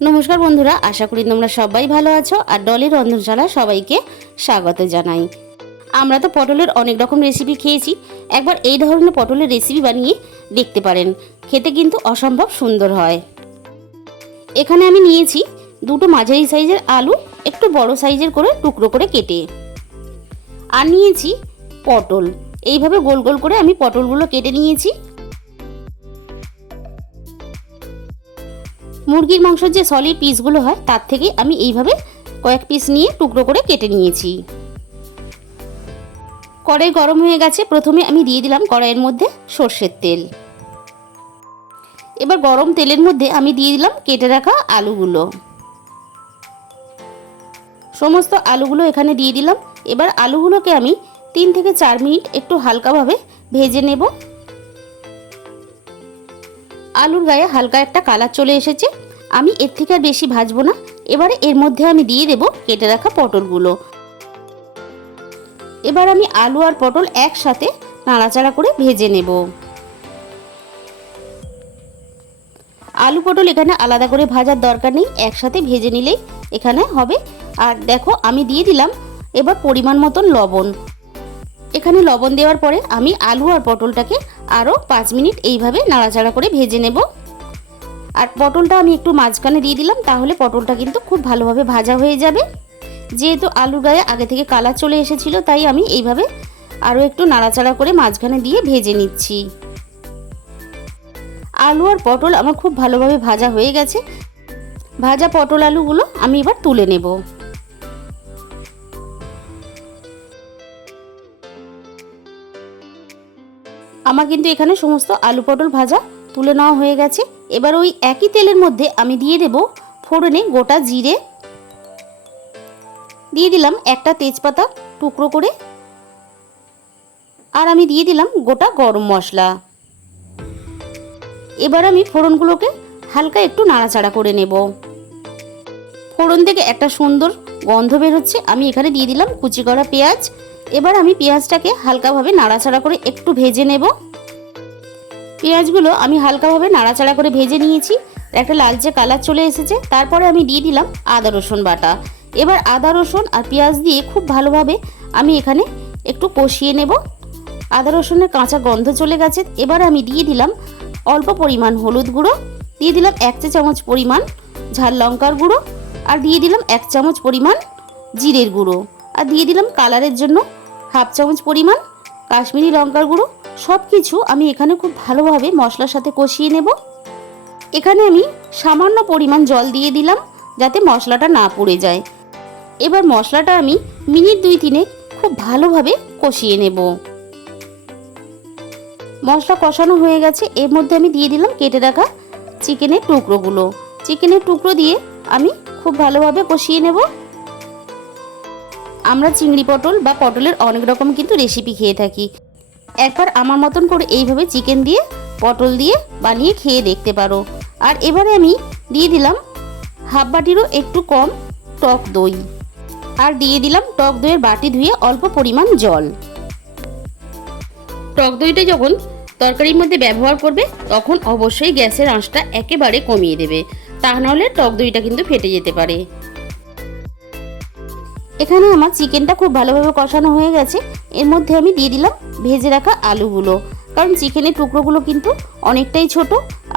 নমস্কার বন্ধুরা, আশা করি তোমরা সবাই ভালো আছো। আর ডলির রন্ধনশালা সবাইকে স্বাগত জানাই। আমরা তো পটলের অনেক রকম রেসিপি খেয়েছি, একবার এই ধরনের পটলের রেসিপি বানিয়ে দেখতে পারেন, খেতে কিন্তু অসম্ভব সুন্দর হয়। এখানে আমি নিয়েছি দুটো মাঝারি সাইজের আলু, একটু বড় সাইজের করে টুকরো করে কেটে, আর নিয়েছি পটল। এইভাবে গোল গোল করে আমি পটলগুলো কেটে নিয়েছি। মুরগির মাংসের যে সলিড পিসগুলো হয় তার থেকে আমি এইভাবে কয়েক পিস নিয়ে টুকরো করে কেটে নিয়েছি। কড়াই গরম হয়ে গেছে, প্রথমে আমি দিয়ে দিলাম কড়াইয়ের মধ্যে সর্ষের তেল। এবার গরম তেলের মধ্যে আমি দিয়ে দিলাম কেটে রাখা আলুগুলো। সমস্ত আলুগুলো এখানে দিয়ে দিলাম। এবার আলুগুলোকে আমি 3 থেকে 4 মিনিট একটু হালকাভাবে ভেজে নেব। আলুর গায়ে হালকা একটা কালার চলে এসেছে, আমি এর থেকে আর বেশি ভাজবো না। এবারে এর মধ্যে আমি দিয়ে দেব কেটে রাখা পটলগুলো। এবার আমি আলু আর পটল একসাথে নাড়াচাড়া করে ভেজে নেব। আলু পটল এখানে আলাদা করে ভাজার দরকার নেই, একসাথে ভেজে নিলেই এখানে হবে। আর দেখো আমি দিয়ে দিলাম এবার পরিমাণ মতন লবণ। এখানে লবণ দেওয়ার পরে আমি আলু আর পটলটাকে আরও 5 মিনিট এইভাবে নাড়াচাড়া করে ভেজে নেব। আর পটলটা আমি একটু মাঝখানে দিয়ে দিলাম, তাহলে পটলটা কিন্তু খুব ভালোভাবে ভাজা হয়ে যাবে। যেহেতু আলুর গায়ে আগে থেকে কালার চলে এসেছিল, তাই আমি এইভাবে আরও একটু নাড়াচাড়া করে মাঝখানে দিয়ে ভেজে নিচ্ছি। আলু আর পটল আমার খুব ভালোভাবে ভাজা হয়ে গেছে। ভাজা পটল আলুগুলো আমি এবার তুলে নেব। আমার কিন্তু এখানে সমস্ত আলু পটল ভাজা তুলে নেওয়া হয়ে গেছে। এবার ওই একই তেলের মধ্যে আমি দিয়ে দেব ফোড়নে গোটা জিরে, দিয়ে দিলাম একটা তেজপাতা টুকরো করে, আর আমি দিয়ে দিলাম গোটা গরম মশলা। এবার আমি ফোড়নগুলোকে হালকা একটু নাড়াচাড়া করে নেব। ফোড়ন থেকে একটা সুন্দর গন্ধ বের হচ্ছে, আমি এখানে দিয়ে দিলাম কুচি করা পেঁয়াজ। এবার আমি পেঁয়াজটাকে হালকাভাবে নাড়াচাড়া করে একটু ভেজে নেব। পেঁয়াজগুলো আমি হালকাভাবে নাড়াচাড়া করে ভেজে নিয়েছি, একটা লালচে কালার চলে এসেছে। তারপরে আমি দিয়ে দিলাম আদা রসুন বাটা। এবার আদা রসুন আর পেঁয়াজ দিয়ে খুব ভালোভাবে আমি এখানে একটু কষিয়ে নেব। আদা রসুনের কাঁচা গন্ধ চলে গেছে। এবার আমি দিয়ে দিলাম অল্প পরিমাণ হলুদ গুঁড়ো, দিয়ে দিলাম 1 চা চামচ পরিমাণ ঝাল লঙ্কার গুঁড়ো, আর দিয়ে দিলাম 1 চামচ পরিমাণ জিরের গুঁড়ো, আর দিয়ে দিলাম কালারের জন্য 1/2 চামচ পরিমাণ কাশ্মীরি লঙ্কার গুঁড়ো। সব কিছু আমি এখানে খুব ভালোভাবে মশলার সাথে কষিয়ে নেব। এখানে আমি সামান্য পরিমাণ জল দিয়ে দিলাম যাতে মশলাটা না পুড়ে যায়। এবার মশলাটা আমি মিনিট 2-3 খুব ভালোভাবে কষিয়ে নেব। মশলা কষানো হয়ে গেছে, এর মধ্যে আমি দিয়ে দিলাম কেটে রাখা চিকেনের টুকরোগুলো। চিকেনের টুকরো দিয়ে আমি খুব ভালোভাবে কষিয়ে নেব। আমরা চিংড়ি পটল বা পটলের অনেক রকম কিন্তু রেসিপি খেয়ে থাকি, একবার আমার মতন করে এইভাবে চিকেন দিয়ে পটল দিয়ে বানিয়ে খেয়ে দেখতে পারো। আর এবারে আমি দিয়ে দিলাম 1/2 বাটিরও একটু কম টক দই, আর দিয়ে দিলাম টক দইয়ের বাটি ধুয়ে অল্প পরিমাণ জল। টক দইটা যখন তরকারির মধ্যে ব্যবহার করবে তখন অবশ্যই গ্যাসের আঁচটা একেবারে কমিয়ে দেবে, তা নাহলে টক দইটা কিন্তু ফেটে যেতে পারে। এখানে আমার চিকেনটা খুব ভালোভাবে কষানো হয়ে গেছে। এর মধ্যে আমি দিয়ে দিলাম ভেজে রাখা আলুগুলো, কারণ চিকেনের টুকরোগুলো কিন্তু অনেকটাই ছোট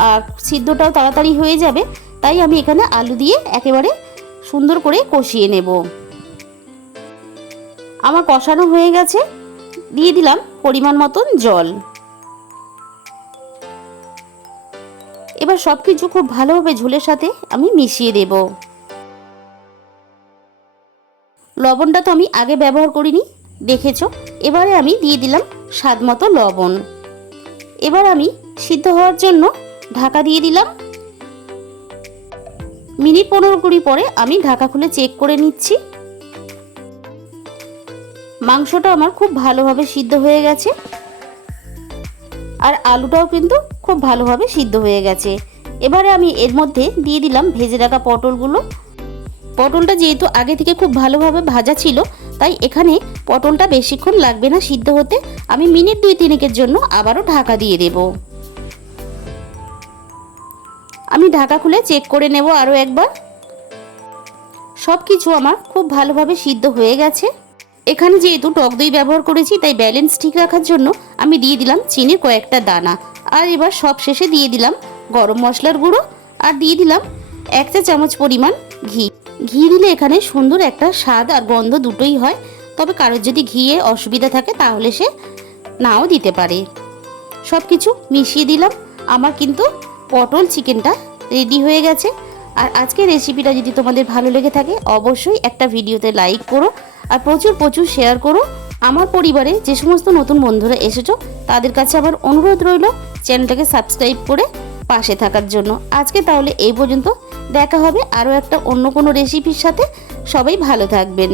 আর সিদ্ধটাও তাড়াতাড়ি হয়ে যাবে, তাই আমি এখানে আলু দিয়ে একেবারে সুন্দর করে কষিয়ে নেব। আমার কষানো হয়ে গেছে, দিয়ে দিলাম পরিমাণ মতন জল। এবার সব কিছু খুব ভালোভাবে ঝোলের সাথে আমি মিশিয়ে দেব। লবণটা তো আমি আগে ব্যবহার করিনি, দেখেছো। এবারে আমি দিয়ে দিলাম স্বাদ মতো লবণ। এবার আমি সিদ্ধ হওয়ার জন্য ঢাকা দিয়ে দিলাম। মিনিট 15-20 পরে আমি ঢাকা খুলে চেক করে নিচ্ছি। মাংসটা আমার খুব ভালোভাবে সিদ্ধ হয়ে গেছে, আর আলুটাও কিন্তু খুব ভালোভাবে সিদ্ধ হয়ে গেছে। এবারে আমি এর মধ্যে দিয়ে দিলাম ভেজে রাখা পটলগুলো। পটলটা যেহেতু আগে থেকে খুব ভালোভাবে ভাজা ছিল, তাই এখানে পটলটা বেশিক্ষণ লাগবে না সিদ্ধ হতে। আমি মিনিট 2-3 জন্য আবারও ঢাকা দিয়ে দেব। আমি ঢাকা খুলে চেক করে নেব আরও একবার। সব কিছু আমার খুব ভালোভাবে সিদ্ধ হয়ে গেছে। এখানে যেহেতু টক দই ব্যবহার করেছি তাই ব্যালেন্স ঠিক রাখার জন্য আমি দিয়ে দিলাম চিনির কয়েকটা দানা। আর এবার সব শেষে দিয়ে দিলাম গরম মশলার গুঁড়ো আর দিয়ে দিলাম 1 চা চামচ পরিমাণ ঘি। ঘি দিলে এখানে সুন্দর একটা স্বাদ আর গন্ধ দুটোই হয়, তবে কারোর যদি ঘিয়ে অসুবিধা থাকে তাহলে সে নাও দিতে পারে। সব কিছু মিশিয়ে দিলাম। আমার কিন্তু পটল চিকেনটা রেডি হয়ে গেছে। আর আজকের রেসিপিটা যদি তোমাদের ভালো লেগে থাকে অবশ্যই একটা ভিডিওতে লাইক করো আর প্রচুর শেয়ার করো। আমার পরিবারে যে সমস্ত নতুন বন্ধুরা এসেছো তাদের কাছে আমার অনুরোধ রইল চ্যানেলটাকে সাবস্ক্রাইব করে পাশে থাকার জন্য। আজকে তাহলে এই পর্যন্ত, দেখা হবে আরও একটা অন্য কোনো রেসিপির সাথে। সবাই ভালো থাকবেন।